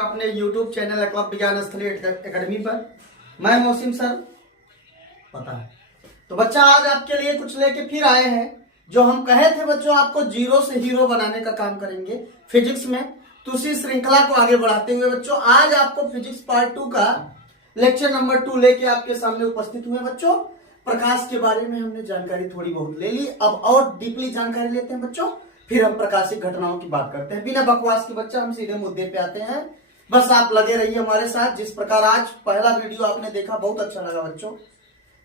अपने YouTube channel club विज्ञान स्थली एकेडमी पर। मैं मौसिम सर, पता है। तो बच्चा आज आपके लिए कुछ लेके फिर आए हैं। जो हम कहे थे बच्चों आपको जीरो से हीरो बनाने का काम करेंगे फिजिक्स में, तो उसी श्रृंखला को आगे बढ़ाते हुए बच्चों आज आपको फिजिक्स पार्ट 2 का लेक्चर नंबर 2 लेके आपके सामने उपस्थित हुए। बच्चों प्रकाश के बारे में हमने जानकारी थोड़ी बहुत ले ली, अब और डीपली जानकारी लेते हैं बच्चों, फिर हम प्रकाशिक घटनाओं की बात करते हैं। बिना बकवास के बच्चा हम सीधे मुद्दे पे आते हैं। बस आप लगे रहिए हमारे साथ। जिस प्रकार आज पहला वीडियो आपने देखा बहुत अच्छा लगा बच्चों,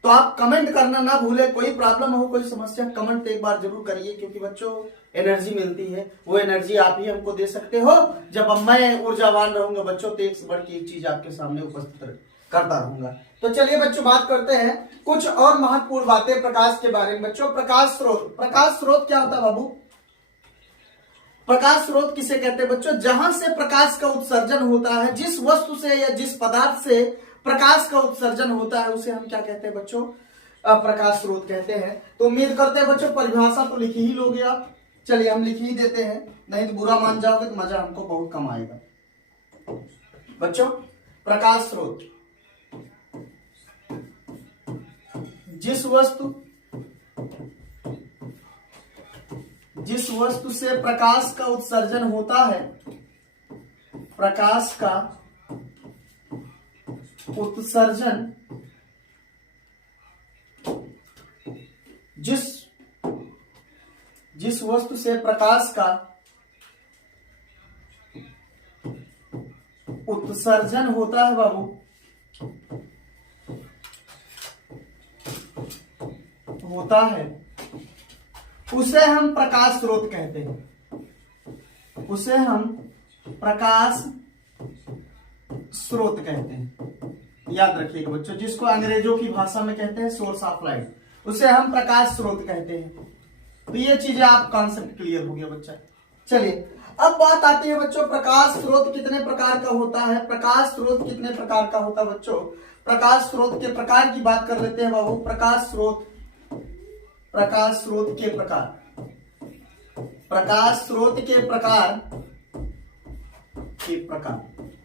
तो आप कमेंट करना ना भूले। कोई प्रॉब्लम हो, कोई समस्या, कमेंट एक बार जरूर करिए, क्योंकि बच्चों एनर्जी मिलती है, वो एनर्जी आप ही हमको दे सकते हो। जब मैं ऊर्जावान रहूंगा बच्चों, तो एक से बढ़ के एक चीज आपके सामने उपस्थित करता रहूंगा। तो चलिए बच्चों बात करते हैं कुछ और महत्वपूर्ण बातें प्रकाश के बारे में। बच्चों प्रकाश स्रोत, प्रकाश स्रोत क्या होता है बाबू? प्रकाश स्रोत किसे कहते हैं बच्चों? जहां से प्रकाश का उत्सर्जन होता है, जिस वस्तु से या जिस पदार्थ से प्रकाश का उत्सर्जन होता है, उसे हम क्या कहते हैं बच्चों? प्रकाश स्रोत कहते हैं। तो उम्मीद करते हैं बच्चों परिभाषा तो लिख ही लोगे आप। चलिए हम लिख ही देते हैं, नहीं तो बुरा मान जाओगे तो मजा हमको बहुत कम आएगा। बच्चों प्रकाश स्रोत जिस वस्तु से प्रकाश का उत्सर्जन होता है, प्रकाश का उत्सर्जन जिस वस्तु से प्रकाश का उत्सर्जन होता है बाबू, होता है, उसे हम प्रकाश स्रोत कहते हैं। उसे हम प्रकाश स्रोत कहते हैं। याद रखिएगा बच्चों, जिसको अंग्रेजों की भाषा में कहते हैं सोर्स ऑफ लाइट, उसे हम प्रकाश स्रोत कहते हैं। तो ये चीजें आप कॉन्सेप्ट क्लियर हो गया बच्चा। चलिए अब बात आती है बच्चों प्रकाश स्रोत कितने प्रकार का होता है। प्रकाश स्रोत कितने प्रकार का होता है बच्चों? प्रकाश स्रोत के प्रकार की बात कर लेते हैं बाबू। प्रकाश स्रोत के प्रकार, प्रकाश स्रोत के प्रकार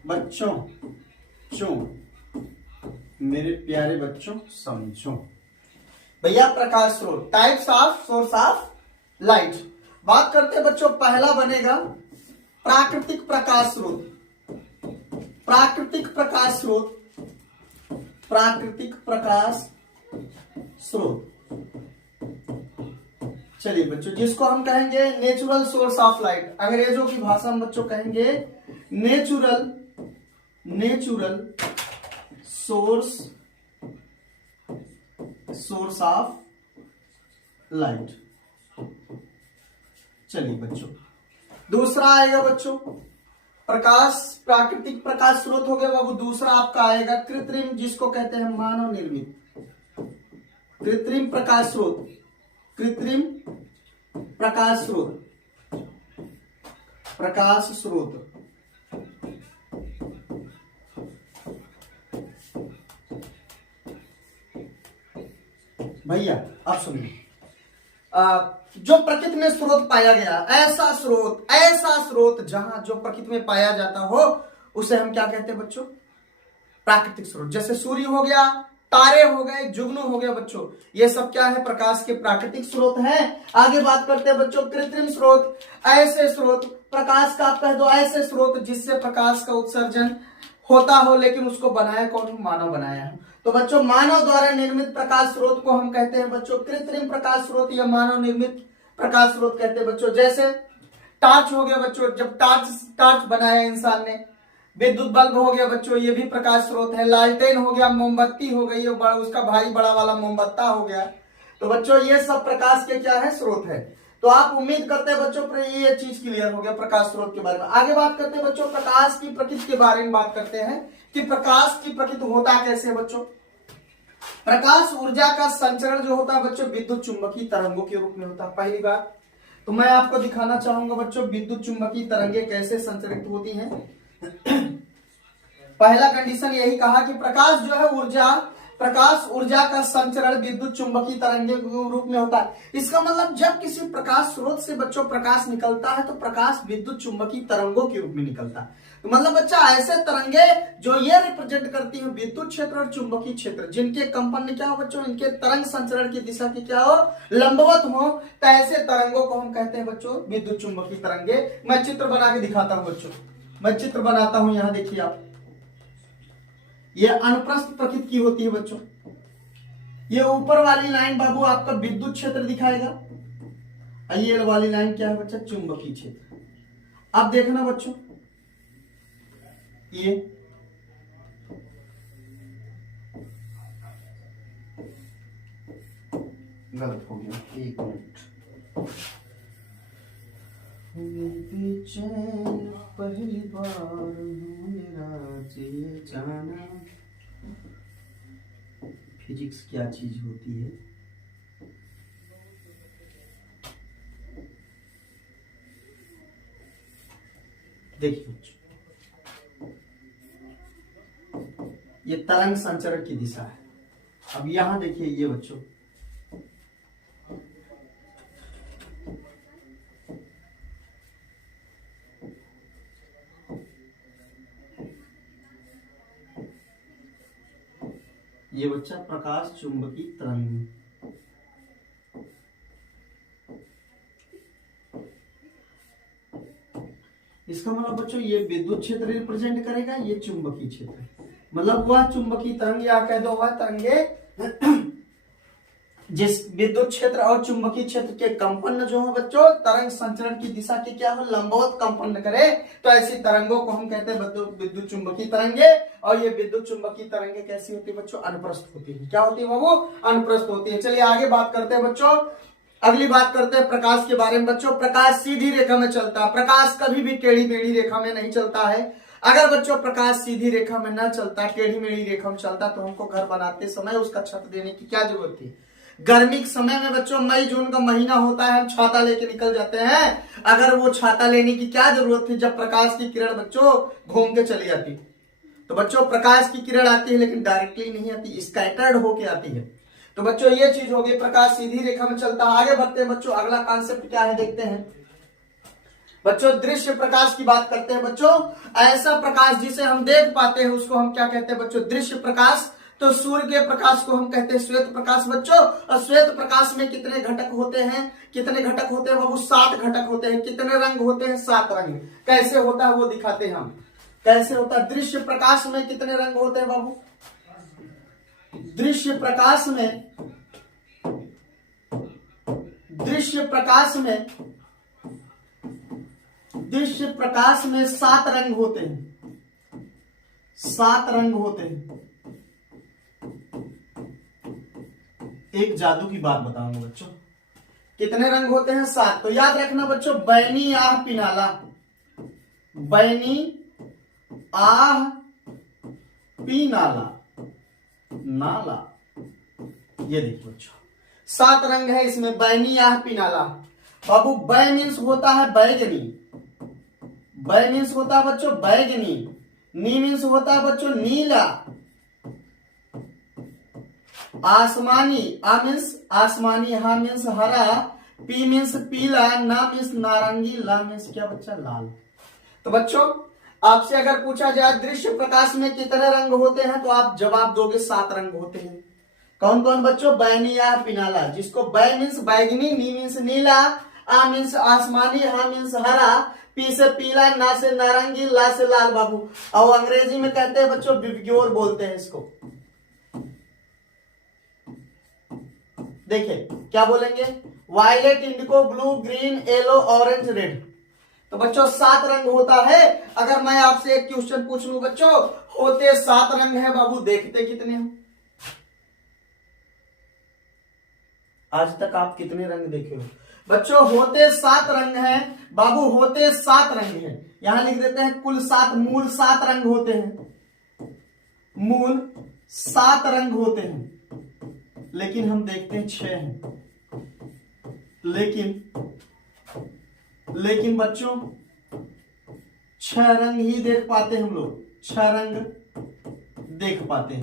बच्चों मेरे प्यारे बच्चों समझो भैया। प्रकाश स्रोत types of source of light बात करते हैं बच्चों। पहला बनेगा प्राकृतिक प्रकाश स्रोत। प्राकृतिक प्रकाश स्रोत चलिए बच्चों, जिसको हम कहेंगे नेचुरल सोर्स ऑफ लाइट। अंग्रेजों की भाषा में बच्चों कहेंगे नेचुरल सोर्स ऑफ लाइट। चलिए बच्चों दूसरा आएगा बच्चों प्राकृतिक प्रकाश स्रोत हो गया बाबू। दूसरा आपका आएगा कृत्रिम, जिसको कहते हैं मानव निर्मित। कृत्रिम प्रकाश स्रोत भैया अब सुनिए, जो प्रकृति में स्रोत पाया गया, ऐसा स्रोत जहां जो प्रकृति में पाया जाता हो, उसे हम क्या कहते हैं बच्चों? प्राकृतिक स्रोत। जैसे सूर्य हो गया, तारे हो गए, जुगनू हो गया बच्चों, ये सब क्या है? प्रकाश के प्राकृतिक स्रोत हैं। आगे बात करते हैं बच्चों कृत्रिम स्रोत। ऐसे स्रोत, प्रकाश का आप कह दो ऐसे स्रोत जिससे प्रकाश का उत्सर्जन होता हो, लेकिन उसको बनाया कौन? मानव बनाया है। तो बच्चों मानव द्वारा निर्मित प्रकाश स्रोत को हम कहते हैं बच्चों कृत्रिम प्रकाश स्रोत या मानव निर्मित प्रकाश स्रोत कहते हैं बच्चों। जैसे टॉर्च हो गया बच्चों, जब टॉर्च बनाया इंसान ने। विद्युत बल्ब हो गया बच्चों, ये भी प्रकाश स्रोत है। लालटेन हो गया, मोमबत्ती हो गई, उसका भाई बड़ा वाला मोमबत्ता हो गया। तो बच्चों ये सब प्रकाश के क्या है? स्रोत है। तो आप उम्मीद करते हैं बच्चों पर ये चीज क्लियर हो गया प्रकाश स्रोत के बारे में। आगे बात करते हैं बच्चों प्रकाश की प्रकृति के बारे में बात करते हैं कि प्रकाश की प्रकृति होता कैसे है बच्चों। प्रकाश ऊर्जा का संचरण जो होता है बच्चों विद्युत चुंबकीय तरंगों के रूप में होता है। पहली बात तो मैं आपको दिखाना चाहूंगा बच्चों विद्युत चुंबकीय तरंगे कैसे संचरित होती हैं। पहला कंडीशन यही कहा कि प्रकाश जो है प्रकाश ऊर्जा का संचरण विद्युत चुंबकीय तरंगे के रूप में होता है। इसका मतलब जब किसी प्रकाश स्रोत से बच्चों प्रकाश निकलता है तो प्रकाश विद्युत चुंबकीय तरंगों के रूप में निकलता है। तो मतलब बच्चा ऐसे तरंगे जो ये रिप्रेजेंट करती है विद्युत क्षेत्र और चुंबकीय क्षेत्र, जिनके कंपन क्या हो बच्चों, इनके तरंग संचरण की दिशा की क्या हो, लंबवत हो, तो ऐसे तरंगों को हम कहते हैं बच्चों विद्युत चुंबकीय तरंगे। मैं चित्र बना के दिखाता हूं बच्चों, मैं चित्र बनाता हूं, यहां देखिए आप, ये अनुप्रस्थ प्रकृति की होती है बच्चों। ये ऊपर वाली लाइन बाबू आपका विद्युत क्षेत्र दिखाएगा, ये वाली लाइन क्या है बच्चा, चुंबकीय क्षेत्र। अब देखना बच्चों, ये गलत हो गया, एक मिनट। पहली बार जाना, फिजिक्स क्या चीज होती है। देखिए बच्चों, ये तरंग संचरण की दिशा है। अब यहां देखिए ये बच्चों, ये बच्चा प्रकाश चुंबकीय तरंग, इसका मतलब बच्चों ये विद्युत क्षेत्र रिप्रेजेंट करेगा, ये चुंबकीय क्षेत्र, मतलब वह चुंबकीय तरंग या कह दो वह तरंगे जिस विद्युत क्षेत्र और चुंबकीय क्षेत्र के कंपन जो है बच्चों तरंग संचरण की दिशा के क्या हो, लंबवत कंपन करे, तो ऐसी तरंगों को हम कहते हैं विद्युत चुंबकीय तरंगे। और ये विद्युत चुंबकीय तरंगे कैसी होती है बच्चों, अनुप्रस्थ होती है। क्या होती है वो, अनुप्रस्थ होती है। चलिए आगे बात करते हैं बच्चों, अगली बात करते हैं प्रकाश के बारे में बच्चों। प्रकाश सीधी रेखा में चलता है, प्रकाश कभी भी टेढ़ी मेढ़ी रेखा में नहीं चलता है। अगर बच्चों प्रकाश सीधी रेखा में न चलता, टेढ़ी मेढ़ी रेखा में चलता, तो हमको घर बनाते समय उसका छत देने की क्या जरूरत थी। गर्मी के समय में बच्चों मई जून का महीना होता है, हम छाता लेके निकल जाते हैं। अगर वो छाता लेने की क्या जरूरत थी जब प्रकाश की किरण बच्चों घूम के चली जाती। तो बच्चों प्रकाश की किरण आती है लेकिन डायरेक्टली नहीं आती, स्कैटर्ड होके आती है। तो बच्चों ये चीज होगी, प्रकाश सीधी रेखा में चलता है। आगे बढ़ते हैं बच्चों, अगला कॉन्सेप्ट क्या है देखते हैं बच्चों। दृश्य प्रकाश की बात करते हैं बच्चों। ऐसा प्रकाश जिसे हम देख पाते हैं उसको हम क्या कहते हैं बच्चों, दृश्य प्रकाश। तो सूर्य के प्रकाश को हम कहते हैं श्वेत प्रकाश बच्चों। और श्वेत प्रकाश में कितने घटक होते हैं, कितने घटक होते हैं बाबू, 7 घटक होते हैं। कितने रंग होते हैं, 7 रंग। कैसे होता है वो दिखाते हैं हम, कैसे होता है। दृश्य प्रकाश में कितने रंग होते हैं बाबू, दृश्य प्रकाश में, दृश्य प्रकाश में, दृश्य प्रकाश में 7 रंग होते हैं, 7 रंग होते हैं। एक जादू की बात बताऊंगा बच्चों, कितने रंग होते हैं, 7। तो याद रखना बच्चों, बैनी आह पिनाला, बैनी आह पिनाला, नाला, ये देखिए बच्चों 7 रंग है इसमें, बैनी आह पिनाला। बाबू बै मीन्स होता है बैगनी, बै मीन्स होता है बच्चों बैगनी, नी मीन्स होता है बच्चों नीला, आसमानी, आ मीन्स आसमानी, हा मीन्स हरा, पी मीन्स पीला, ना मीन्स नारंगी, ला मीन्स क्या बच्चा लाल। तो बच्चों आपसे अगर पूछा जाए दृश्य प्रकाश में कितने रंग होते हैं तो आप जवाब दोगे 7 रंग होते हैं। कौन कौन बच्चों, बैनी या पिनाला, जिसको बै मीन्स बैगनी, नी मीन्स नीला, आ मीन्स आसमानी, हा मीन्स हरा, पी से पीला, ना से नारंगी, ला से लाल बाबू। और अंग्रेजी में कहते हैं बच्चों विबग्योर बोलते हैं इसको। देखिए क्या बोलेंगे, violet, indigo, blue, green, yellow, orange, red. तो बच्चों 7 रंग होता है। अगर मैं आपसे एक क्वेश्चन पूछ लूं बच्चों, होते 7 रंग है बाबू, देखते कितने हैं? आज तक आप कितने रंग देखे हो बच्चों? होते 7 रंग हैं बाबू, होते 7 रंग हैं। यहां लिख देते हैं कुल 7, मूल 7 रंग होते हैं, मूल 7 रंग होते हैं, लेकिन हम देखते हैं 6 हैं। लेकिन बच्चों 6 रंग ही देख पाते हैं हम लोग, 6 रंग देख पाते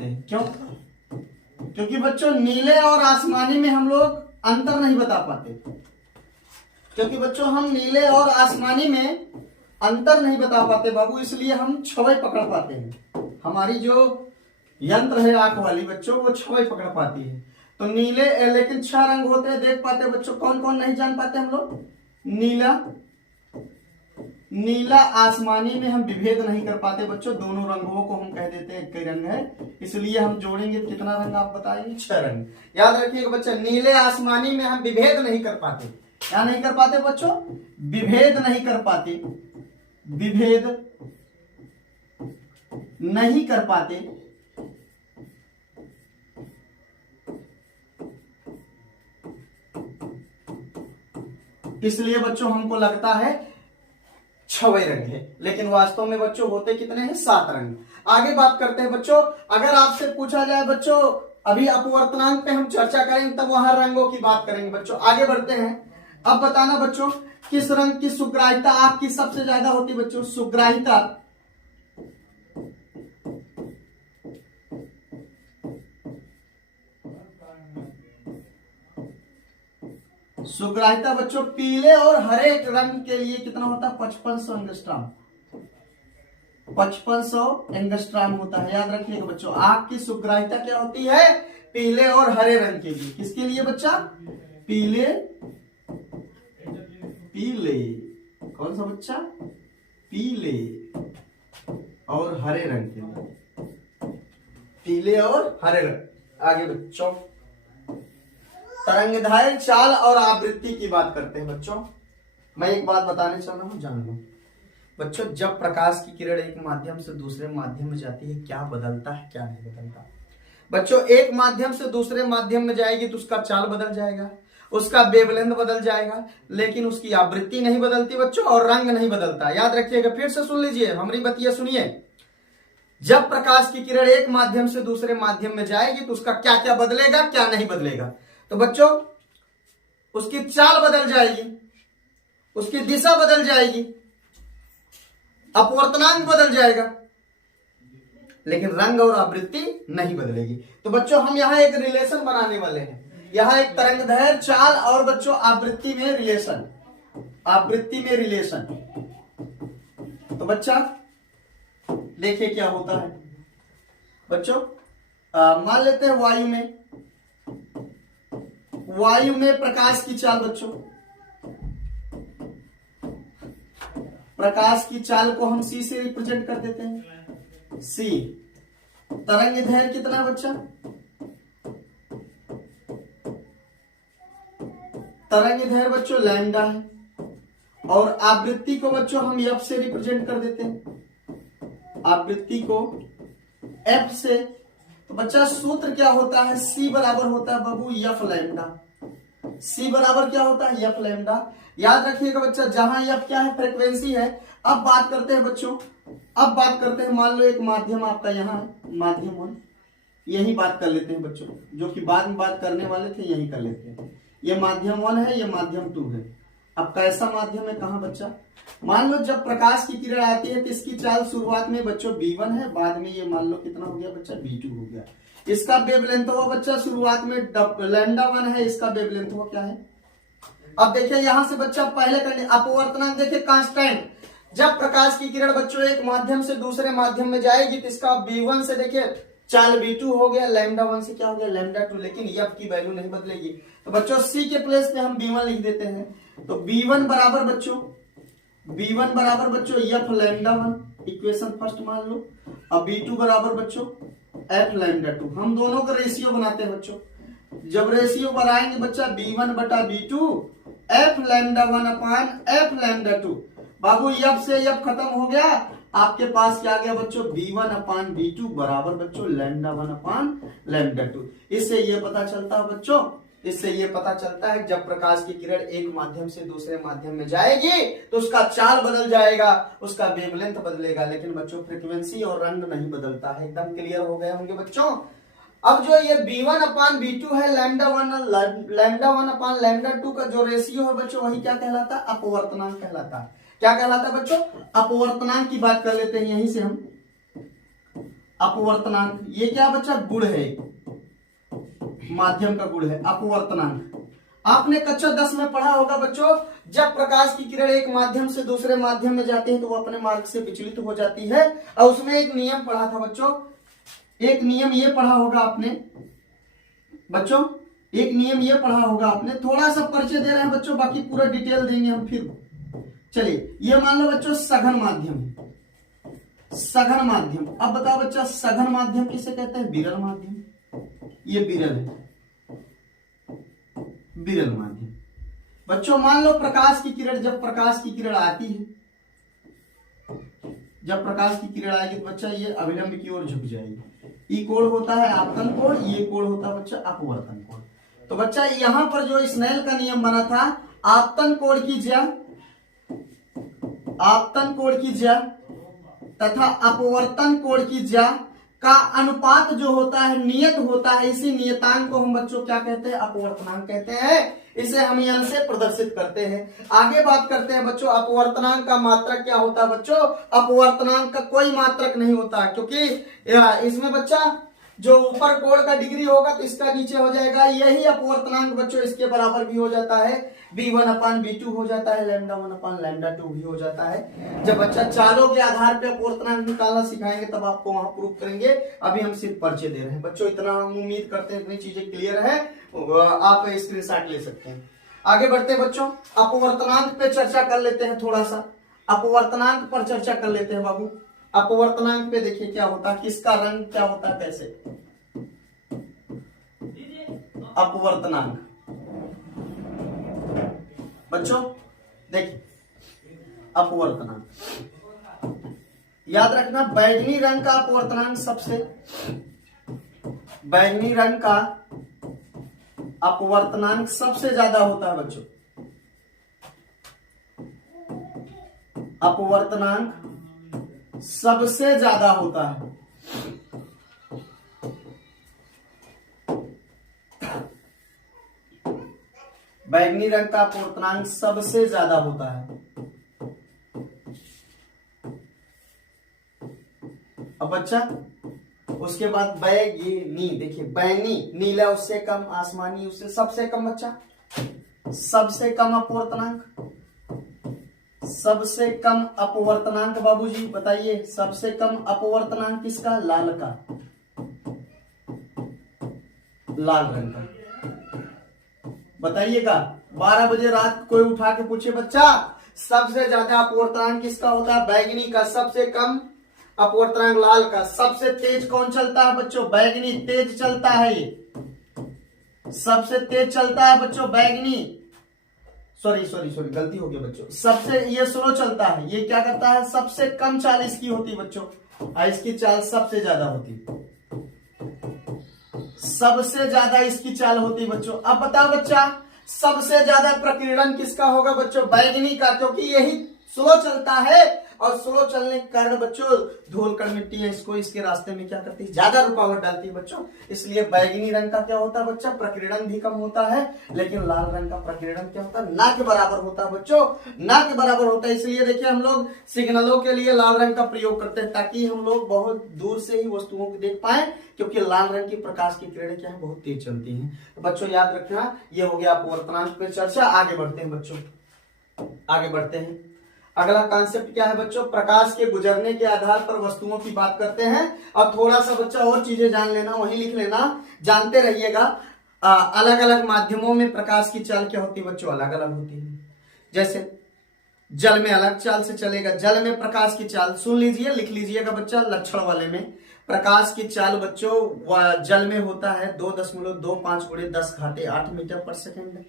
हैं, क्यों? क्योंकि बच्चों नीले और आसमानी में हम लोग अंतर नहीं बता पाते। क्योंकि बच्चों हम नीले और आसमानी में अंतर नहीं बता पाते बाबू, इसलिए हम छवि पकड़ पाते हैं। हमारी जो यंत्र है आंख वाली बच्चों, वो छवि पकड़ पाती है। तो नीले, लेकिन 6 रंग होते हैं, देख पाते हैं बच्चों। कौन कौन नहीं जान पाते हम लोग? नीला, नीला आसमानी में हम विभेद नहीं कर पाते बच्चों, दोनों रंगों को हम कह देते हैं एक ही रंग है, इसलिए हम जोड़ेंगे कितना रंग आप बताएंगे? 6 रंग। याद रखिएगा बच्चा, नीले आसमानी में हम विभेद नहीं कर पाते। क्या नहीं कर पाते बच्चों? विभेद नहीं कर पाते, विभेद नहीं कर पाते। इसलिए बच्चों हमको लगता है 6 रंग है, लेकिन वास्तव में बच्चों होते कितने हैं? 7 रंग। आगे बात करते हैं बच्चों। अगर आपसे पूछा जाए बच्चों, अभी अपवर्तनांक पे हम चर्चा करेंगे, तब वहां रंगों की बात करेंगे बच्चों। आगे बढ़ते हैं। अब बताना बच्चों, किस रंग की सुग्राहिता आंख की सबसे ज्यादा होती है बच्चों? सुग्राहिता, सुग्राहिता बच्चों पीले और हरे रंग के लिए कितना होता है? 5500 एंगस्ट्राम, 5500 एंगस्ट्राम होता है। याद रखिएगा बच्चों, आंख की सुग्राहिता क्या होती है? पीले और हरे रंग के लिए। किसके लिए बच्चा? पीले, पीले, कौन सा बच्चा? पीले और हरे रंग के लिए, पीले और हरे रंग। आगे बच्चों, तरंगधारी चाल और आवृत्ति की बात करते हैं बच्चों। मैं एक बात बताने चल रहा हूं, जान लो बच्चों। जब प्रकाश की किरण एक माध्यम से दूसरे माध्यम में जाती है, क्या बदलता है, क्या नहीं बदलता बच्चों? एक माध्यम से दूसरे माध्यम में जाएगी तो उसका चाल बदल जाएगा, उसका वेवलेंथ बदल जाएगा, लेकिन उसकी आवृत्ति नहीं बदलती बच्चों, और रंग नहीं बदलता। याद रखिएगा, फिर से सुन लीजिए, हमारी बतिया सुनिए। जब प्रकाश की किरण एक माध्यम से दूसरे माध्यम में जाएगी तो उसका क्या क्या बदलेगा, क्या नहीं बदलेगा? तो बच्चों उसकी चाल बदल जाएगी, उसकी दिशा बदल जाएगी, अपवर्तनांक बदल जाएगा, लेकिन रंग और आवृत्ति नहीं बदलेगी। तो बच्चों हम यहां एक रिलेशन बनाने वाले हैं। यहां एक तरंगदैर्घ्य, चाल और बच्चों आवृत्ति में रिलेशन, आवृत्ति में रिलेशन। तो बच्चा देखिए क्या होता है बच्चों। मान लेते हैं वायु में, वायु में प्रकाश की चाल बच्चों, प्रकाश की चाल को हम सी से रिप्रेजेंट कर देते हैं। सी तरंगदैर्घ्य कितना बच्चा? तरंगदैर्घ्य बच्चों लैम्डा है, और आवृत्ति को बच्चों हम एफ से रिप्रेजेंट कर देते हैं, आवृत्ति को एफ से। तो बच्चा सूत्र क्या होता है? सी बराबर होता है बाबू एफ लैम्डा। सी बराबर क्या होता है? F lambda. याद रखिएगा बच्चा, जहां एफ क्या है? फ्रीक्वेंसी है। अब बात करते हैं बच्चों, अब बात करते हैं, मान लो एक माध्यम आपका यहाँ है, माध्यम 1, यही बात कर लेते हैं बच्चों, जो कि बाद में बात करने वाले थे, यही कर लेते हैं। ये माध्यम 1 है, ये माध्यम 2 है। अब कैसा माध्यम है, कहां बच्चा? मान लो जब प्रकाश की किरण आती है तो इसकी चाल शुरुआत में बच्चों B1 है, बाद में ये मान लो कितना हो गया बच्चा? B2 हो गया। इसका वेवलेंथ हुआ बच्चा शुरुआत में लैम्डा 1 है, इसका वेवलेंथ हुआ क्या है? अब देखिए यहां से बच्चा पहले करने अपवर्तनांक देखिए कांस्टेंट। जब प्रकाश की किरण बच्चों एक माध्यम से दूसरे माध्यम में जाएगी तो इसका B1 से देखिए चाल B2 हो गया, लैम्डा 1 से क्या हो गया? लैम्डा 2, लेकिन एफ की वैल्यू नहीं बदलेगी। तो बच्चों सी के प्लेस पे हम B1 लिख देते हैं। तो B1 बराबर बच्चों, B1 बराबर बच्चों एफ लैम्डा 1, इक्वेशन फर्स्ट मान लो, और B2 बराबर बच्चों एफ लैम्डा 2। हम दोनों का रेशियो बनाते हैं बच्चों। जब रेशियो बनाएंगे बच्चा B1 बटा B2, F lambda 1 upon F lambda 2। बाबू एफ से एफ खत्म हो गया, आपके पास क्या गया बच्चों? B1 अपान B2 बराबर बच्चों लैम्डा 1 अपान लैम्डा 2। इससे ये पता चलता है बच्चों, इससे ये पता चलता है जब प्रकाश की किरण एक माध्यम से दूसरे माध्यम में जाएगी तो उसका चाल बदल जाएगा, उसका वेवलेंथ बदलेगा, लेकिन बच्चों फ्रीक्वेंसी और रंग नहीं बदलता है। एकदम क्लियर हो गए होंगे बच्चों। अब जो ये B1 अपान B2 है, लैम्डा 1 अपान लैम्डा 2 का जो रेशियो है बच्चों, वही क्या कहलाता है? अपवर्तनांक कहलाता है। क्या कहलाता है बच्चों? अपवर्तनांक की बात कर लेते हैं यहीं से हम। अपवर्तनांक ये क्या बच्चा? गुण है, माध्यम का गुण है अपवर्तनांक। आपने कक्षा 10 में पढ़ा होगा बच्चों, जब प्रकाश की किरण एक माध्यम से दूसरे माध्यम में जाती है तो वो अपने मार्ग से विचलित हो जाती है। और उसमें एक नियम पढ़ा था बच्चों, एक नियम ये पढ़ा होगा आपने बच्चों, एक नियम ये पढ़ा होगा आपने। थोड़ा सा परिचय दे रहे हैं बच्चों, बाकी पूरा डिटेल देंगे हम फिर। चलिए, ये मान लो बच्चों सघन माध्यम है, सघन माध्यम। अब बताओ बच्चा, सघन माध्यम किसे कहते हैं? विरल माध्यम। ये विरल है, विरल माध्यम। बच्चों मान लो प्रकाश की किरण, जब प्रकाश की किरण आती है, जब प्रकाश की किरण आएगी तो बच्चा ये अभिलंब की ओर झुक जाएगी। ई कोण होता है आपतन कोण, ये कोण होता है बच्चा अपवर्तन कोण। तो बच्चा यहां पर जो स्नेल का नियम बना था, आपतन कोण की ज्या, आपतन कोण की ज्या तथा अपवर्तन कोण की ज्या का अनुपात जो होता है नियत होता है। इसी नियतांक को हम बच्चों क्या कहते हैं? अपवर्तनांक कहते हैं। इसे हम यहाँ से प्रदर्शित करते हैं। आगे बात करते हैं बच्चों, अपवर्तनांक का मात्रक क्या होता है बच्चों? अपवर्तनांक का कोई मात्रक नहीं होता, क्योंकि इसमें बच्चा जो ऊपर कोण का डिग्री होगा तो इसका नीचे हो जाएगा। यही अपवर्तनांक बच्चों इसके बराबर भी हो जाता है, b1/b2 हो जाता है, λ1/λ2 भी हो जाता है। जब बच्चा चालों के आधार पे अपवर्तनांक निकालना सिखाएंगे तब आपको वहां प्रूफ करेंगे। अभी हम सिर्फ परिचय दे रहे हैं बच्चों, इतना हम उम्मीद करते हैं इतनी चीजें क्लियर है, आप स्क्रीनशॉट ले सकते हैं। आगे बढ़ते हैं बच्चों, अपवर्तनांक पे चर्चा कर लेते हैं। थोड़ा सा अपवर्तनांक पर चर्चा कर लेते हैं बाबू। अपवर्तनांक पे देखिए क्या होता है, किसका रंग क्या होता है, कैसे अपवर्तनांक। बच्चों देखिए अपवर्तनांक याद रखना, बैंगनी रंग का अपवर्तनांक सबसे, बैंगनी रंग का अपवर्तनांक सबसे ज्यादा होता है बच्चों। अपवर्तनांक सबसे ज्यादा होता है। बैंगनी रंग का अपवर्तनांक सबसे ज्यादा होता है। अब बच्चा उसके बाद बैगनी, देखिए बैंगनी, नीला उससे कम, आसमानी उससे सबसे कम। बच्चा सबसे कम अपवर्तनांक, सबसे कम अपवर्तनांक बाबूजी बताइए, सबसे कम अपवर्तनांक किसका? लाल का, लाल रंग का। बताइएगा 12 बजे रात कोई उठा के पूछे बच्चा सबसे ज्यादा अपवर्तनांक किसका होता है? बैगनी का। सबसे कम अपवर्तनांक लाल का। सबसे तेज कौन चलता है बच्चों? बैगनी तेज चलता है, ये सबसे तेज चलता है बच्चों बैगनी। सॉरी गलती हो गई बच्चों, सबसे ये स्लो चलता है। ये क्या करता है? सबसे कम चाल इसकी होती है बच्चों, और इसकी चाल सबसे ज्यादा होती है, सबसे ज्यादा इसकी चाल होती है बच्चों। अब बताओ बच्चा, सबसे ज्यादा प्रकीर्णन किसका होगा बच्चों? बैगनी का, क्योंकि यही स्लो चलता है, और स्लो चलने के कारण बच्चों धूलकण मिट्टी है इसको, इसके रास्ते में क्या करती है? ज्यादा रुकावट डालती है बच्चों। इसलिए बैगनी रंग का क्या होता है बच्चा? प्रकीर्णन भी कम होता है, लेकिन लाल रंग का प्रकीर्णन क्या होता है? ना के बराबर होता है बच्चों, ना के बराबर होता है। इसलिए देखिए हम लोग सिग्नलों के लिए लाल रंग का प्रयोग करते हैं, ताकि हम लोग बहुत दूर से ही वस्तुओं को देख पाए, क्योंकि लाल रंग की प्रकाश की किरणें क्या है? बहुत तेज चलती हैं। तो बच्चों याद रखना, ये हो गया अपवर्तनांक पे चर्चा। आगे बढ़ते हैं बच्चों, आगे बढ़ते हैं। अगला कॉन्सेप्ट क्या है बच्चों? प्रकाश के गुजरने के आधार पर वस्तुओं की बात करते हैं। और थोड़ा सा बच्चा और चीजें जान लेना, वहीं लिख लेना, जानते रहिएगा। अलग अलग माध्यमों में प्रकाश की चाल क्या होती है बच्चों? अलग अलग होती है। जैसे जल में अलग चाल से चलेगा, जल में प्रकाश की चाल सुन लीजिए, लिख लीजिएगा बच्चा लक्षण वाले में। प्रकाश की चाल बच्चों जल में होता है 2.25 × 10⁸ मीटर पर सेकेंड।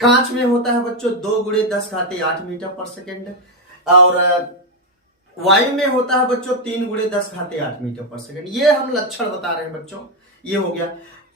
कांच में होता है बच्चों 2 × 10⁸ मीटर पर सेकेंड। और वायु में होता है बच्चों 3 × 10⁸ मीटर पर सेकेंड। ये हम लक्षण बता रहे हैं बच्चों, ये हो गया।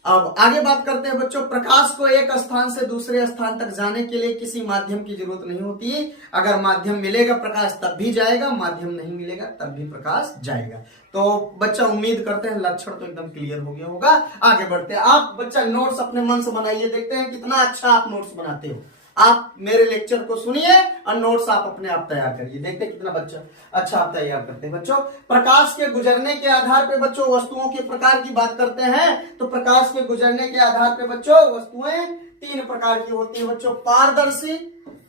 अब आगे बात करते हैं बच्चों, प्रकाश को एक स्थान से दूसरे स्थान तक जाने के लिए किसी माध्यम की जरूरत नहीं होती। अगर माध्यम मिलेगा प्रकाश तब भी जाएगा, माध्यम नहीं मिलेगा तब भी प्रकाश जाएगा। तो बच्चा उम्मीद करते हैं लक्षण तो एकदम क्लियर हो गया होगा। आगे बढ़ते हैं। आप बच्चा नोट्स अपने मन से बनाइए, देखते हैं कितना अच्छा आप नोट्स बनाते हो। आप मेरे लेक्चर को सुनिए और नोट्स आप अपने आप तैयार करिए, देखते हैं कितना बच्चा अच्छा आप तैयार करते हैं। बच्चों प्रकाश के गुजरने के आधार पे बच्चों वस्तुओं के प्रकार की बात करते हैं। तो प्रकाश के गुजरने के आधार पे बच्चों वस्तुएं तीन प्रकार की होती है बच्चों, पारदर्शी,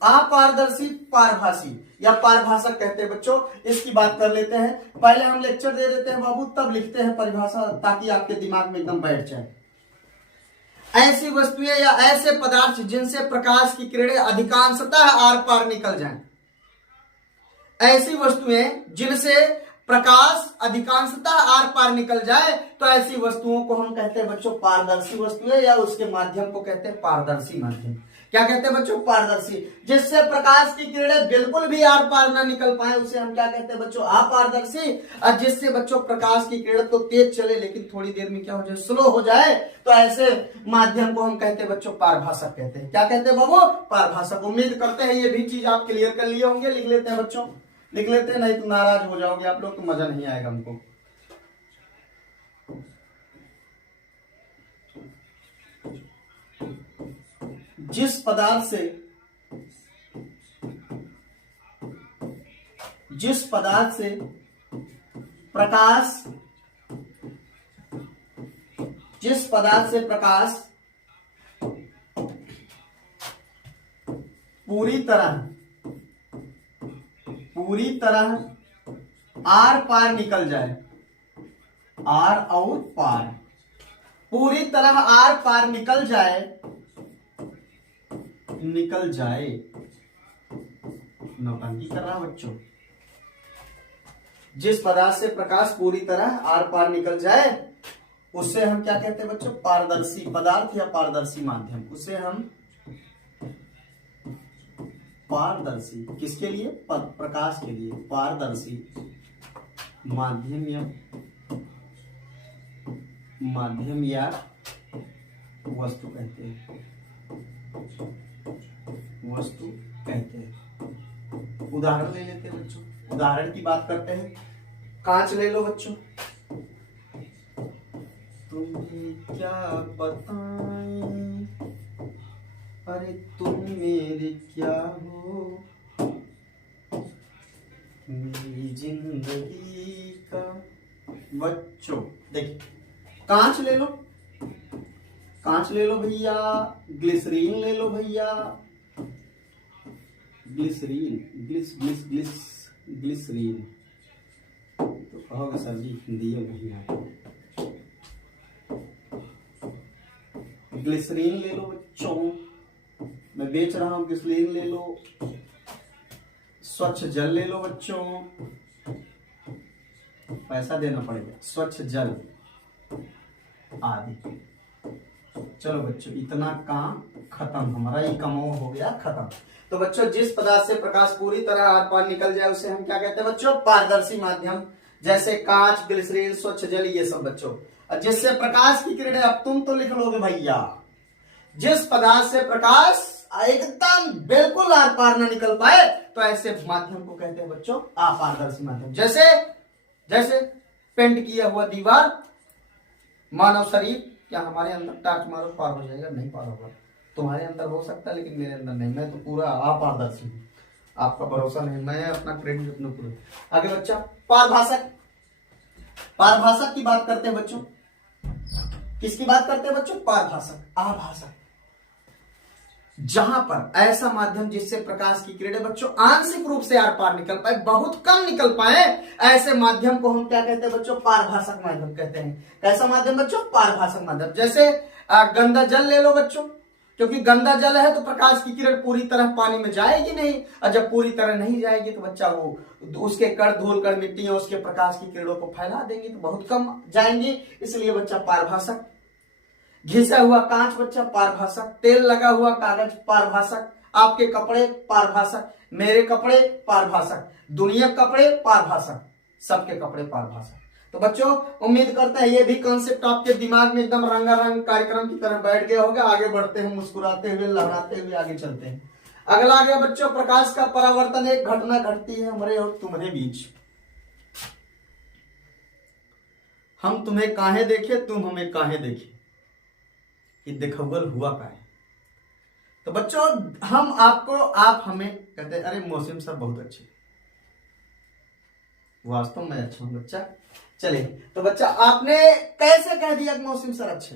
अपारदर्शी, पारभासी या पारभाषक कहते हैं बच्चों। इसकी बात कर लेते हैं। पहले हम लेक्चर दे देते हैं बाबू, तब लिखते हैं परिभाषा, ताकि आपके दिमाग में एकदम बैठ जाए। ऐसी वस्तुएं या ऐसे पदार्थ जिनसे प्रकाश की किरणें अधिकांशतः आर पार निकल जाएं। ऐसी वस्तुएं जिनसे प्रकाश अधिकांशतः आर पार निकल जाए, तो ऐसी वस्तुओं को हम कहते हैं बच्चों पारदर्शी वस्तुएं, या उसके माध्यम को कहते हैं पारदर्शी माध्यम। क्या कहते हैं बच्चों? पारदर्शी। जिससे प्रकाश की किरणें बिल्कुल भी आर पार ना निकल पाए उसे हम क्या कहते हैं बच्चों? अपारदर्शी। और जिससे बच्चों प्रकाश की किरण तो तेज चले लेकिन थोड़ी देर में क्या हो जाए? स्लो हो जाए, तो ऐसे माध्यम को हम कहते हैं बच्चों पारभाषक कहते हैं। क्या कहते हैं बाबू? पारभाषक। उम्मीद करते हैं ये भी चीज आप क्लियर कर लिए होंगे। लिख लेते हैं बच्चों, लिख लेते हैं, नहीं तो नाराज हो जाओगे आप लोग, तो मजा नहीं आएगा हमको। जिस पदार्थ से प्रकाश पूरी तरह आर पार निकल जाए, आर और पार, पूरी तरह आर पार निकल जाए, नौटंकी कर रहा बच्चों। जिस पदार्थ से प्रकाश पूरी तरह आर पार निकल जाए उससे हम क्या कहते हैं बच्चों? पारदर्शी पदार्थ या पारदर्शी माध्यम। उसे हम पारदर्शी, किसके लिए? प्रकाश के लिए। पारदर्शी माध्यम या वस्तु कहते हैं, वस्तु कहते हैं। उदाहरण ले लेते हैं बच्चों, उदाहरण की बात करते हैं। कांच ले लो बच्चों। तुम्हें क्या बताएं, अरे तुम मेरे क्या हो, मेरी जिंदगी का। बच्चों देखिए, कांच ले लो, कांच ले लो भैया, ग्लिसरीन ले लो भैया, ग्लिसरीन, ग्लिसरीन तो कहोगे सर जी हिंदी नहीं है। ग्लिसरीन ले लो बच्चों, मैं बेच रहा हूं, ग्लिसरीन ले लो। स्वच्छ जल ले लो बच्चों, पैसा देना पड़ेगा, स्वच्छ जल आदि। चलो बच्चों, इतना काम खत्म, हमारा ये कमाओ हो गया खत्म। तो बच्चों, जिस पदार्थ से प्रकाश पूरी तरह आर पार निकल जाए उसे हम क्या कहते हैं बच्चों? पारदर्शी माध्यम। जैसे कांच, ग्लिसरीन, स्वच्छ जल, ये सब बच्चों। और जिससे प्रकाश की किरणें, अब तुम तो लिख लोगे भैया, जिस पदार्थ से प्रकाश एकदम बिल्कुल आर पार न निकल पाए तो ऐसे माध्यम को कहते हैं बच्चों अपारदर्शी माध्यम। जैसे पेंट किया हुआ दीवार, मानव शरीर। क्या हमारे अंदर टार्च मारो पार हो जाएगा? नहीं पार होगा। तुम्हारे अंदर हो सकता है लेकिन मेरे अंदर नहीं, मैं तो पूरा अपारदर्शी हूं। आपका भरोसा नहीं, मैं अपना क्रेडिट अपने पूरा। आगे बच्चा, पारभाषक। पारभाषक की बात करते हैं बच्चों। किसकी बात करते हैं बच्चों? पारभाषक, आभाषक। जहां पर ऐसा माध्यम जिससे प्रकाश की किरणें बच्चों आंशिक रूप से आर पार निकल पाए, बहुत कम निकल पाए, ऐसे माध्यम को हम क्या कहते हैं बच्चों? पारभाषक माध्यम कहते हैं। कैसा माध्यम बच्चों? पारभाषक माध्यम। जैसे गंदा जल ले लो बच्चों, क्योंकि गंदा जल है तो प्रकाश की किरण पूरी तरह पानी में जाएगी नहीं, और जब पूरी तरह नहीं जाएगी तो बच्चा वो उसके कण, धूल कण, मिट्टी उसके प्रकाश की किरणों को फैला देंगी, तो बहुत कम जाएंगी, इसलिए बच्चा पारभाषक। घिसा हुआ कांच बच्चा पारभाषक, तेल लगा हुआ कागज पारभाषक, आपके कपड़े पारभाषक, मेरे कपड़े पारभाषक, दुनिया कपड़े पारभाषक, सबके कपड़े पारभाषक। तो बच्चों, उम्मीद करते हैं ये भी कॉन्सेप्ट आपके दिमाग में एकदम रंगारंग कार्यक्रम की तरह बैठ गया होगा। आगे बढ़ते हैं, मुस्कुराते हुए, लहराते हुए आगे चलते हैं। अगला आ गया बच्चों, प्रकाश का परावर्तन। एक घटना घटती है हमारे और तुम्हारे बीच। हम तुम्हें काहे देखे, तुम हमें काहे देखे, ये देखौगल हुआ का है। तो बच्चों, हम आपको, आप हमें कहते हैं अरे मौसम सर बहुत अच्छे, वास्तव में अच्छा हूं बच्चा। चलिए, तो बच्चा आपने कैसे कह दिया मौसम सर अच्छे?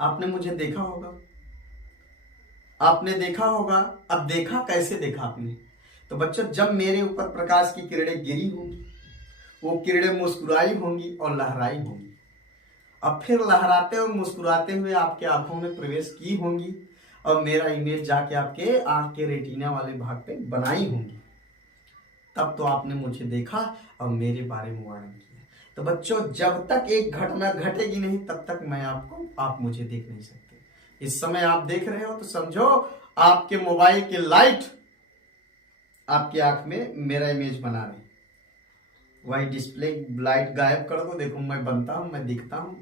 आपने मुझे देखा होगा, आपने देखा होगा। अब देखा कैसे देखा आपने? तो बच्चों, जब मेरे ऊपर प्रकाश की किरणें गिरी होंगी, वो किरणें मुस्कुराई होंगी और लहराई होंगी, अब फिर लहराते और मुस्कुराते हुए आपके आंखों में प्रवेश की होंगी और मेरा इमेज जाके आपके आंख के रेटिना वाले भाग पे बनाई होंगी, तब तो आपने मुझे देखा और मेरे बारे में वर्णन किया। तो बच्चों, जब तक एक घटना घटेगी नहीं तब तक आप मुझे देख नहीं सकते। इस समय आप देख रहे हो तो समझो आपके मोबाइल की लाइट आपकी आंख में मेरा इमेज बना रही। वही डिस्प्ले लाइट गायब कर दो, देखो मैं बनता हूं, मैं दिखता हूं,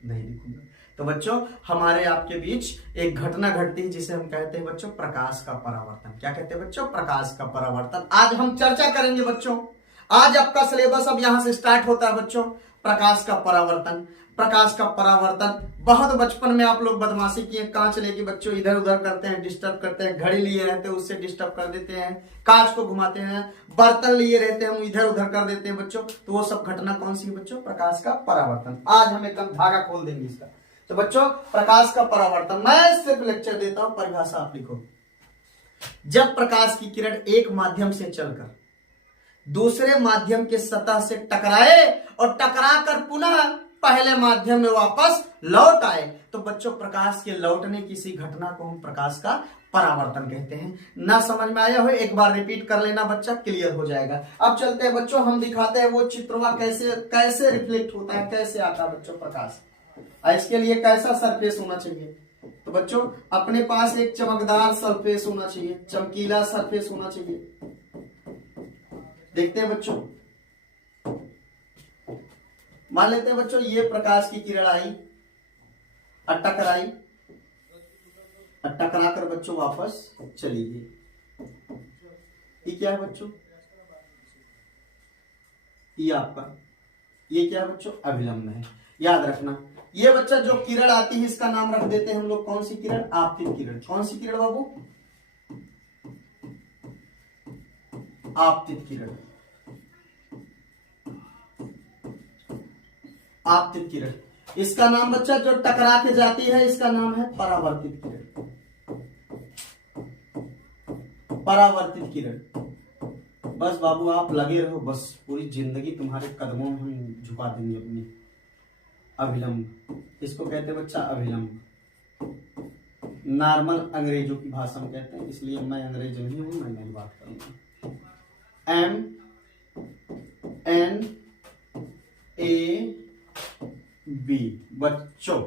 नहीं दिखूंगा। तो बच्चों, हमारे आपके बीच एक घटना घटती है जिसे हम कहते हैं बच्चों प्रकाश का परावर्तन। क्या कहते हैं बच्चों? प्रकाश का परावर्तन। आज हम चर्चा करेंगे बच्चों। आज आपका सिलेबस अब यहां से स्टार्ट होता है बच्चों। प्रकाश का परावर्तन, प्रकाश का परावर्तन। बहुत बचपन में आप लोग बदमाशी किए, कांच लेके बच्चों इधर उधर करते हैं, डिस्टर्ब करते हैं, घड़ी लिए रहते हैं उससे डिस्टर्ब कर देते हैं, कांच को घुमाते हैं, बर्तन लिए रहते हैं हम इधर उधर कर देते हैं बच्चों। तो वो सब घटना कौन सी है बच्चों? प्रकाश का परावर्तन। आज हम एकदम धागा खोल देंगे इसका। तो बच्चों, प्रकाश का परावर्तन, मैं सिर्फ लेक्चर देता हूं, परिभाषा आप लिखो। जब प्रकाश की किरण एक माध्यम से चलकर दूसरे माध्यम के सतह से टकराए और टकराकर पुनः पहले माध्यम में वापस लौट आए, तो बच्चों प्रकाश के लौटने किसी घटना को हम प्रकाश का परावर्तन कहते हैं। ना समझ में आया हो, एक बार रिपीट कर लेना बच्चा, क्लियर हो जाएगा। अब चलते हैं बच्चों, हम दिखाते हैं वो चित्रवा कैसे कैसे रिफ्लेक्ट होता है, कैसे आता है बच्चों प्रकाश। इसके लिए कैसा सरफेस होना चाहिए? तो बच्चों, अपने पास एक चमकदार सरफेस होना चाहिए, चमकीला सरफेस होना चाहिए। देखते हैं बच्चों, मान लेते हैं बच्चों ये प्रकाश की किरण आई और टकराई और टकरा कर बच्चों वापस चली गई। ये क्या है बच्चों? ये आपका ये क्या है बच्चों? अभिलंब है। याद रखना, ये बच्चा जो किरण आती है इसका नाम रख देते हैं हम लोग कौन सी किरण? आपतित किरण। कौन सी किरण बाबू? आपतित किरण। आपतित किरण। इसका नाम बच्चा जो टकरा के जाती है इसका नाम है परावर्तित किरण। परावर्तित किरण। बस बाबू आप लगे रहो, बस पूरी जिंदगी तुम्हारे कदमों में हम झुका देंगे अपनी। अभिलंब, इसको कहते हैं बच्चा अभिलंब। नॉर्मल अंग्रेजों की भाषा में कहते हैं, इसलिए मैं अंग्रेज नहीं हूं, मैं नहीं बात करूंगा। MNAB बच्चों,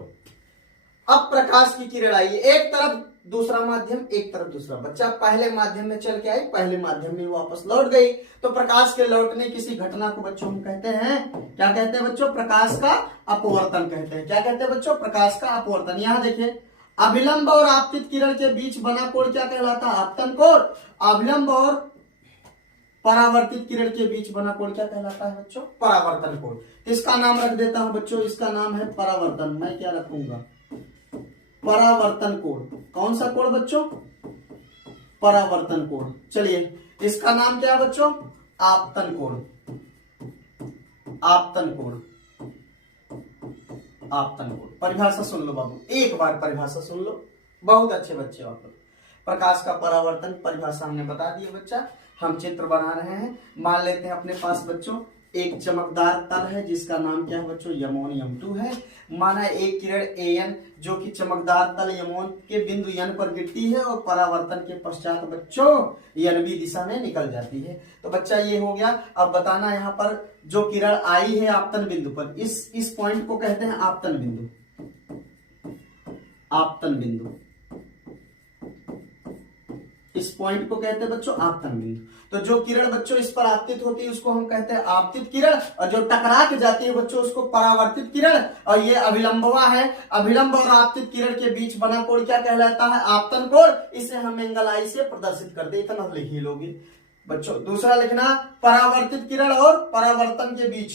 अब प्रकाश की किरण आई, एक तरफ दूसरा माध्यम, एक तरफ दूसरा। बच्चा पहले माध्यम में चल के आई, पहले माध्यम में वापस लौट गई, तो प्रकाश के लौटने किसी घटना को बच्चों हम कहते हैं, क्या कहते हैं बच्चों? प्रकाश का अपवर्तन कहते हैं। क्या कहते हैं बच्चों? प्रकाश का अपवर्तन। यहां देखिए, अभिलंब और आपतित किरण के बीच बना कोण क्या कहलाता है? आपतन कोण। अभिलंब और परावर्तित किरण के बीच बना कोण क्या कहलाता है बच्चों? परावर्तन कोण। इसका नाम रख देता हूं बच्चों, इसका नाम है परावर्तन। मैं क्या रखूंगा? परावर्तन कोण। कौन सा कोण बच्चों? परावर्तन कोण। चलिए, इसका नाम क्या है बच्चों? आपतन कोण। आपतन कोण। आपतन कोण। परिभाषा सुन लो बाबू, एक बार परिभाषा सुन लो, बहुत अच्छे बच्चे आप लोग। प्रकाश का परावर्तन परिभाषा हमने बता दी है बच्चा। हम चित्र बना रहे हैं। मान लेते हैं अपने पास बच्चों एक चमकदार तल है जिसका नाम क्या है बच्चों? यमोन M2 है। माना एक किरण AN जो कि चमकदार तल यमोन के बिंदु N पर गिरती है और परावर्तन के पश्चात बच्चों NB दिशा में निकल जाती है। तो बच्चा ये हो गया। अब बताना यहाँ पर जो किरण आई है आपतन बिंदु पर, इस पॉइंट को कहते हैं आपतन बिंदु। आपतन बिंदु, इस पॉइंट को कहते हैं बच्चों आपतन बिंदु। तो जो किरण बच्चों इस पर आपतित होती है उसको हम कहते हैं आपतित किरण, और जो टकरा के जाती है बच्चों उसको परावर्तित किरण। और ये अभिलंबवा है, अभिलंब और आपतित किरण के बीच बना कोण क्या कहलाता है? आपतन कोण। इसे हम एंगल आई से प्रदर्शित करते हैं। इतना लिख ही लोगे बच्चों। दूसरा लिखना, परावर्तित किरण और परावर्तन के बीच,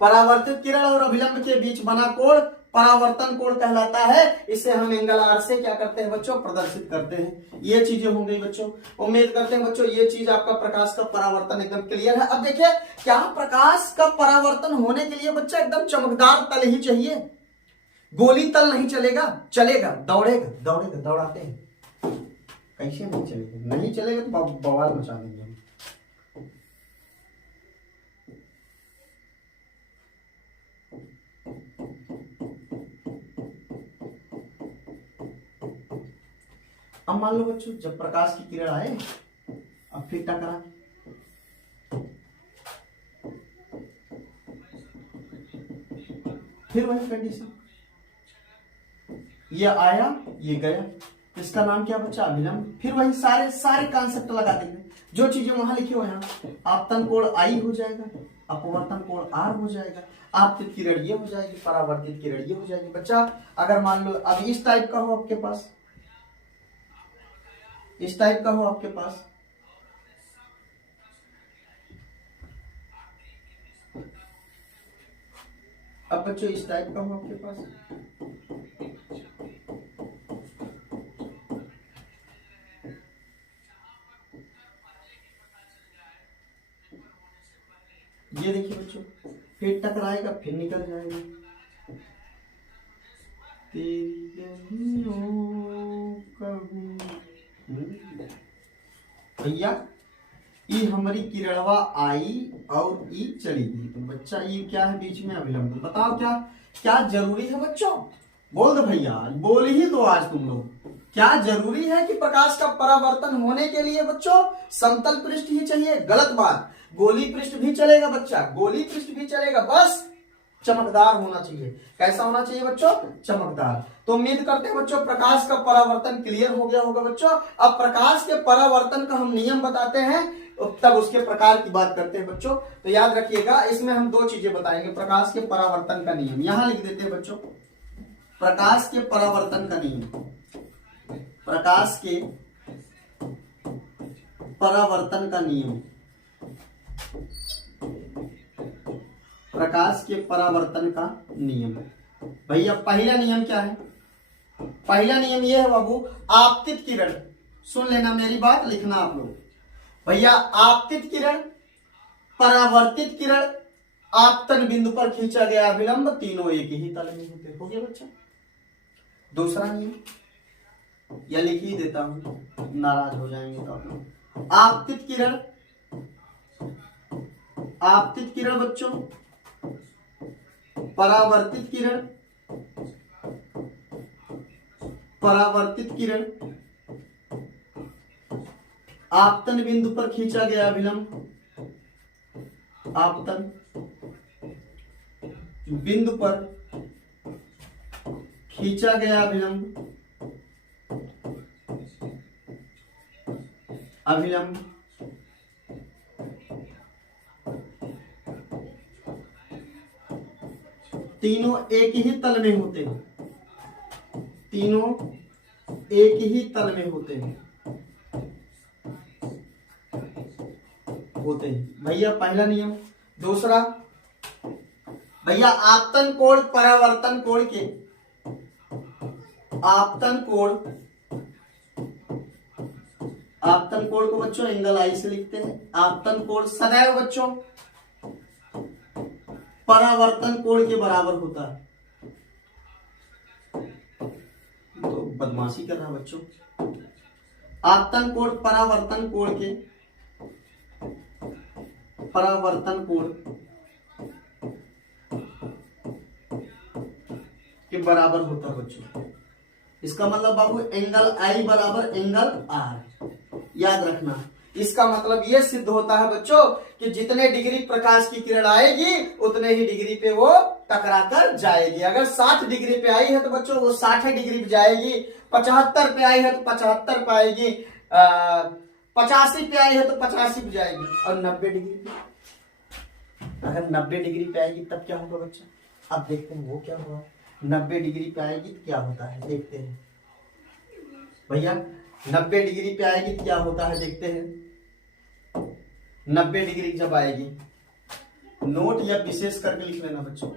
परावर्तित किरण और अभिलंब के बीच बना कोण परावर्तन कोण कहलाता है। इसे हम एंगल आर से क्या करते हैं बच्चों? प्रदर्शित करते हैं। ये चीजें हो गई बच्चों। उम्मीद करते हैं बच्चों ये चीज आपका प्रकाश का परावर्तन एकदम क्लियर है। अब देखिए, क्या प्रकाश का परावर्तन होने के लिए बच्चा एकदम चमकदार तल ही चाहिए? गोली तल नहीं चलेगा, चलेगा, दौड़ेगा, दौड़ेगा, दौड़ाते हैं, कैसे नहीं चलेगा, नहीं चलेगा तो बवाल मचा देंगे हम। अब मान लो बच्चों जब प्रकाश की किरण आए, अब फिर टकरा, फिर वही कंडीशन, ये आया ये गया, इसका नाम क्या बच्चा, अभिलंब। फिर वही सारे सारे कॉन्सेप्ट लगा देंगे, जो चीजें वहां लिखी हो यहाँ, आपतन कोण आई हो जाएगा, अपवर्तन कोण आर हो जाएगा, आपतित किरण ये हो जाएगी, परावर्तित किरण ये हो जाएगी। बच्चा अगर मान लो अब इस टाइप का हो आपके पास, इस टाइप का हो आपके पास, अब बच्चों इस टाइप का हो आपके पास, ये देखिए बच्चों, फिर टकराएगा फिर निकल जाएगा, भैया ई हमारी किरणवा आई और ई चली गई, तो बच्चा ई क्या है बीच में, अभिलंब। बताओ क्या क्या जरूरी है बच्चों, बोल दो भैया, बोल ही दो आज तुम लोग, क्या जरूरी है कि प्रकाश का परावर्तन होने के लिए बच्चों समतल पृष्ठ ही चाहिए? गलत बात, गोली पृष्ठ भी चलेगा बच्चा, गोली पृष्ठ भी चलेगा, बस चमकदार होना चाहिए। कैसा होना चाहिए बच्चों? चमकदार। तो उम्मीद करते हैं बच्चों प्रकाश का परावर्तन क्लियर हो गया होगा बच्चों। अब प्रकाश के परावर्तन का हम नियम बताते हैं, तब उसके प्रकार की बात करते हैं बच्चों। तो याद रखिएगा, इसमें हम दो चीजें बताएंगे, प्रकाश के परावर्तन का नियम यहां लिख देते हैं बच्चों, प्रकाश के परावर्तन का नियम, प्रकाश के परावर्तन का नियम, प्रकाश के परावर्तन का नियम। भैया पहला नियम क्या है? पहला नियम यह है बाबू, आपतित किरण, सुन लेना मेरी बात, लिखना आप लोग भैया, आपतित किरण, परावर्तित किरण, आपतन बिंदु पर खींचा गया अभिलंब, तीनों एक ही तल में होते। हो गया बच्चा। दूसरा नियम या लिख ही देता हूं, नाराज हो जाएंगे तो आप लोग। आपतित किरण, आपतित किरण बच्चों, परावर्तित किरण, परावर्तित किरण, आपतन बिंदु पर खींचा गया अभिलंब, आपतन बिंदु पर खींचा गया अभिलंब, अभिलंब, तीनों एक ही तल में होते हैं, तीनों एक ही तल में होते हैं, भैया पहला नियम। दूसरा भैया, आपतन कोण परावर्तन कोण के, आपतन कोण, आपतन कोण को बच्चों एंगल आई से लिखते हैं। आपतन कोण सदैव बच्चों परावर्तन कोण के बराबर होता है। तो बदमाशी कर रहा है बच्चों। आपतन कोण परावर्तन कोण के, परावर्तन कोण के बराबर होता है बच्चों। इसका मतलब बाबू एंगल आई बराबर एंगल आर, याद रखना। इसका मतलब यह सिद्ध होता है बच्चों कि जितने डिग्री प्रकाश की किरण आएगी उतने ही डिग्री पे वो टकरा कर जाएगी। अगर 60 डिग्री पे आई है तो बच्चों वो 60 डिग्री पे जाएगी, 75 पे आई है तो 75 पे आएगी, 85 पे आई है तो 85 पे जाएगी, और 90 डिग्री पे, अगर 90 डिग्री पे आएगी तब क्या होगा बच्चा? अब देखते हैं वो क्या होगा। 90 डिग्री पे आएगी तो क्या होता है, देखते हैं भैया। 90 डिग्री पे आएगी तो क्या होता है, देखते हैं। 90 डिग्री जब आएगी, नोट या विशेष करके लिख लेना बच्चों।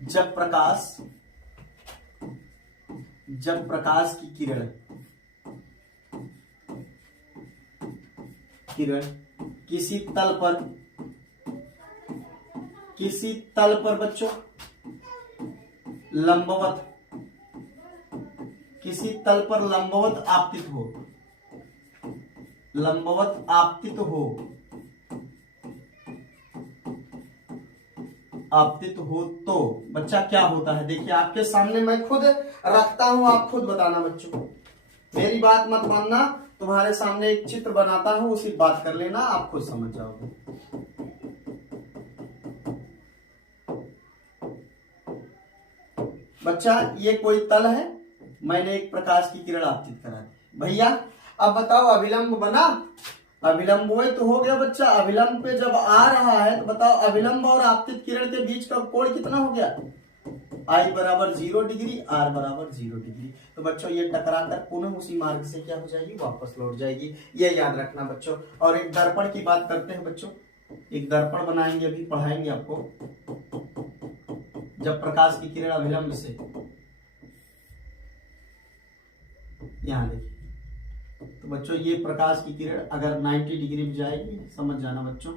जब प्रकाश की किरण किसी तल पर किसी तल पर बच्चों लंबवत, किसी तल पर लंबवत आपतित हो, लंबवत आपतित हो, आपतित हो तो बच्चा क्या होता है। देखिए आपके सामने मैं खुद रखता हूं, आप खुद बताना बच्चों, मेरी बात मत मानना, तुम्हारे सामने एक चित्र बनाता हूं, उसी बात कर लेना, आप खुद समझ जाओगे। बच्चा ये कोई तल है, मैंने एक प्रकाश की किरण आपतित करा दी भैया। अब बताओ अभिलंब बना, अभिलंब वही तो हो गया बच्चा। अभिलंब पे जब आ रहा है तो बताओ अभिलंब और आपतित किरण के बीच का कोण कितना हो गया, I बराबर 0 डिग्री, R बराबर 0 डिग्री। तो बच्चों ये टकराकर पुनः उसी मार्ग से क्या हो जाएगी, वापस लौट जाएगी, ये याद रखना बच्चों। और एक दर्पण की बात करते हैं बच्चों, एक दर्पण बनाएंगे, अभी पढ़ाएंगे आपको। जब प्रकाश की किरण अभिलंब से, यहां देखिए, तो बच्चों ये प्रकाश की किरण अगर 90 डिग्री में जाएगी, समझ जाना बच्चों,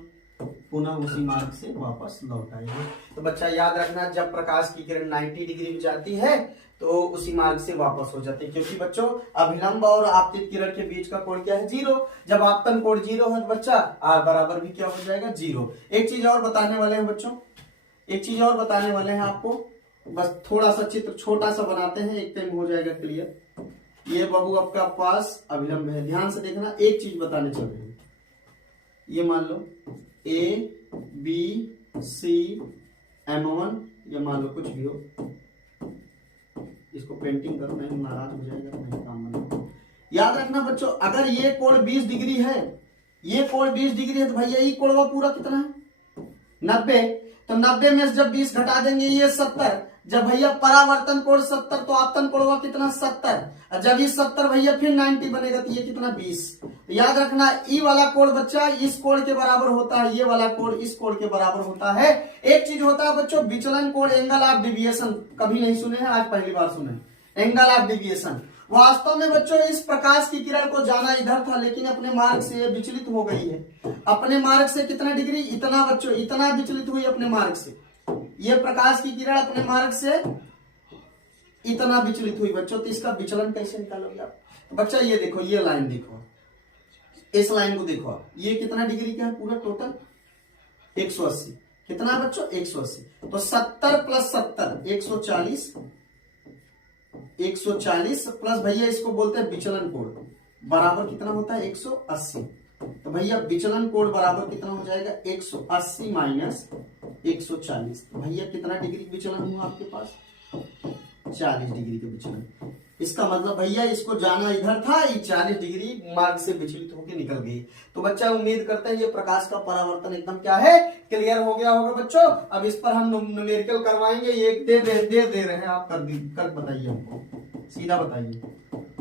पुनः उसी मार्ग से वापस लौट आएगी। तो बच्चा याद रखना, जब प्रकाश की किरण 90 डिग्री में जाती है तो उसी मार्ग से वापस हो जाती है, क्योंकि बच्चों अभिलंब और आपतित किरण के बीच का कोण क्या है, 0। जब आपतन कोण 0 है तो बच्चा R बराबर भी क्या हो जाएगा, 0। एक चीज और बताने वाले हैं बच्चों, एक चीज और बताने वाले हैं आपको, बस थोड़ा सा चित्र छोटा सा बनाते हैं, एक टाइम हो जाएगा क्लियर। ये बाबू आपका पास अभिलंब है, ध्यान से देखना, एक चीज बताने चल रही है। ये मान लो ABC M1, या मान लो कुछ भी हो, इसको पेंटिंग करो, नहीं नाराज हो जाएगा, नहीं काम बना। याद रखना बच्चों, अगर ये कोण 20 डिग्री है, ये कोण 20 डिग्री है तो भैया ये कोण पूरा कितना है, 90। तो 90 में से जब 20 घटा देंगे ये 70। जब भैया परावर्तन कोण 70 तो आपतन कोण कितना, 70। जब ये 70 भैया फिर 90 बनेगा तो ये कितना, 20। तो याद रखना ई वाला कोण बच्चा इस कोण के बराबर होता है, ये वाला कोण इस कोण के बराबर होता है। एक चीज होता है बच्चों विचलन कोण, एंगल ऑफ डिविएशन, कभी नहीं सुने हैं, आज पहली बार सुने, एंगल ऑफ डिविएशन। वास्तव में बच्चों इस प्रकाश की किरण को जाना इधर था, लेकिन अपने मार्ग से विचलित हो गई है। अपने मार्ग से कितना डिग्री, इतना बच्चों, इतना विचलित हुई अपने मार्ग से। ये प्रकाश की किरण अपने मार्ग से इतना विचलित हुई बच्चों, तो इसका विचलन कैसे निकालोगे आप। तो बच्चा ये देखो, ये लाइन देखो, इस लाइन को देखो आप, ये कितना डिग्री का है पूरा टोटल, 180। कितना बच्चों, 180। तो 70 प्लस 70 140, 140 प्लस भैया इसको बोलते हैं विचलन कोण, बराबर कितना होता है, 180। तो भैया विचलन कोण बराबर कितना हो जाएगा, 180 माइनस 140। तो भैया कितना डिग्री विचलन हुआ आपके पास, 40 डिग्री का विचलन। इसका मतलब भैया इसको जाना इधर था, ये 40 डिग्री मार्ग से विचलित होकर निकल गई। तो बच्चा उम्मीद करते हैं ये प्रकाश का परावर्तन एकदम क्या है, क्लियर हो गया होगा बच्चों। अब इस पर हम न्यूमेरिकल करवाएंगे, ये दे रहे हैं आप, कर बताइए हमको, सीधा बताइए।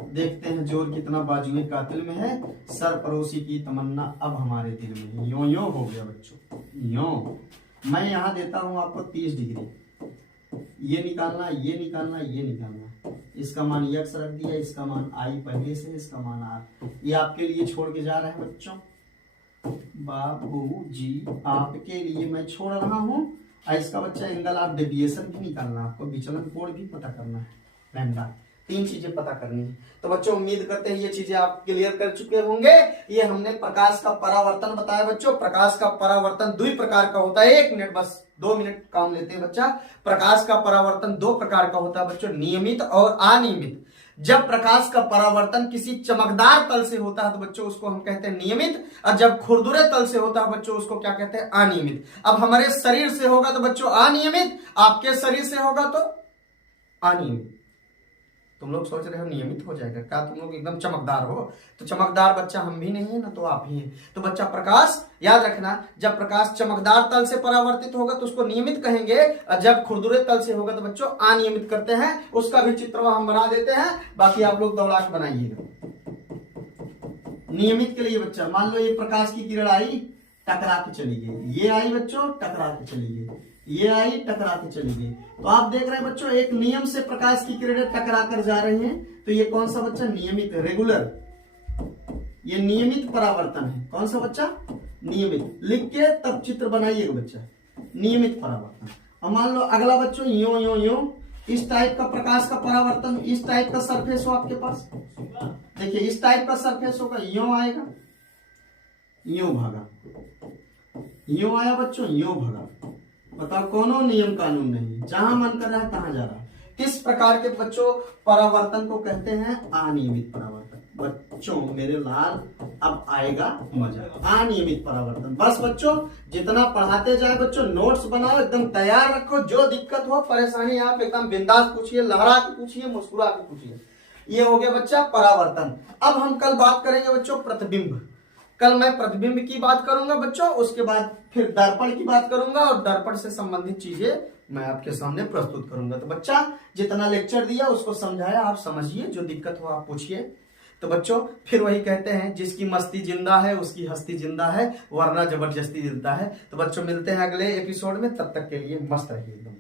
देखते हैं जोर कितना बाजुए कातिल में है, सर पड़ोसी की तमन्ना अब हमारे दिल में है। यो हो गया बच्चों, यो मैं यहाँ देता हूं आपको 30 डिग्री, ये निकालना, ये निकालना, ये निकालना। इसका मान यक्स रख दिया, इसका मान आई पहले से, इसका मान आर। ये आपके लिए छोड़ के जा रहे हैं बच्चों, बाबू जी आपके लिए मैं छोड़ रहा हूँ। इसका बच्चा एंगल ऑफ डेविएशन भी निकालना, आपको विचलन कोण भी पता करना है, लैम्डा, 3 चीजें पता करनी है। तो बच्चों उम्मीद करते हैं ये चीजें आप क्लियर कर चुके होंगे। ये हमने प्रकाश का परावर्तन बताया बच्चों। प्रकाश का परावर्तन 2 प्रकार का होता है, 1 मिनट बस 2 मिनट काम लेते हैं बच्चा। प्रकाश का परावर्तन 2 प्रकार का होता है बच्चों, नियमित और अनियमित। जब प्रकाश का परावर्तन किसी चमकदार तल से होता है तो बच्चों उसको हम कहते हैं नियमित, और जब खुरदुरे तल से होता है बच्चों उसको क्या कहते हैं, अनियमित। अब हमारे शरीर से होगा तो बच्चों अनियमित, आपके शरीर से होगा तो अनियमित। तुम लोग सोच रहे हो नियमित हो जाएगा क्या, तुम लोग एकदम चमकदार हो, तो चमकदार बच्चा हम भी नहीं है ना, तो आप ही हैं। तो बच्चा प्रकाश याद रखना, जब प्रकाश चमकदार तल से परावर्तित होगा तो उसको नियमित कहेंगे, और जब खुरदुरे तल से होगा तो बच्चों अनियमित करते हैं। उसका भी चित्र हम बना देते हैं, बाकी आप लोग दौड़ा के बनाइएगा। नियमित के लिए बच्चा मान लो ये प्रकाश की किरण आई, टकरा के चली गई, ये आई बच्चों टकरा के चली गई, ये आई टकरा के चली गई। तो आप देख रहे हैं बच्चों एक नियम से प्रकाश की किरणें टकरा कर जा रही हैं, तो ये कौन सा बच्चा, नियमित, रेगुलर, ये नियमित परावर्तन है। कौन सा बच्चा, नियमित। लिख के तब चित्र बनाइएगा बच्चा, नियमित परावर्तन। और मान लो अगला बच्चों यूं यूं यूं इस टाइप का प्रकाश का परावर्तन, इस टाइप का सरफेस हो आपके पास, देखिए इस टाइप का सरफेस होगा, यूं आएगा, यूं भागा, यूं आया बच्चों, यूं भागा। बताओ कोनो नियम कानून नहीं, जहां मन कर रहा है तहां जा रहा है। किस प्रकार के बच्चों परावर्तन को कहते हैं? अनियमित परावर्तन। बच्चों मेरे लाल अब आएगा मजा, अनियमित परावर्तन। बस बच्चों जितना पढ़ाते जाए बच्चों नोट्स बनाओ, एकदम तैयार रखो, जो दिक्कत हो परेशानी आप एकदम बिंदास पूछिए, लहरा के पूछिए, मुस्कुरा के पूछिए। ये हो गया बच्चा परावर्तन। अब हम कल बात करेंगे बच्चों प्रतिबिंब। कल मैं प्रतिबिंब की बात करूंगा बच्चों, उसके बाद फिर दर्पण की बात करूंगा और दर्पण से संबंधित चीजें मैं आपके सामने प्रस्तुत करूंगा। तो बच्चा जितना लेक्चर दिया उसको समझाया, आप समझिए, जो दिक्कत हो आप पूछिए। तो बच्चों फिर वही कहते हैं, जिसकी मस्ती जिंदा है उसकी हस्ती जिंदा है, वरना जबरदस्ती जिंदा है। तो बच्चों मिलते हैं अगले एपिसोड में, तब तक के लिए मस्त रहिए एकदम।